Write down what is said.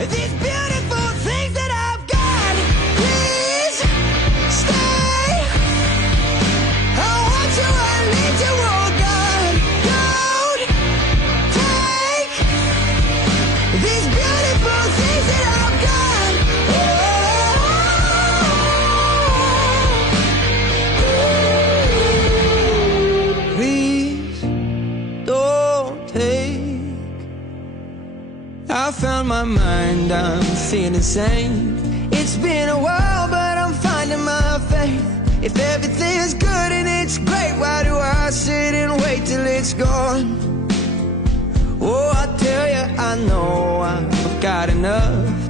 these beautiful things that I've got. Please stay. I want you, I need you, oh God. Don't take these beautiful things that I've got. Oh, please don't take. I found my mind, I'm feeling sane. It's been a while, but I'm finding my faith. If everything's good and it's great, why do I sit and wait till it's gone? Oh, I tell you, I know I've got enough.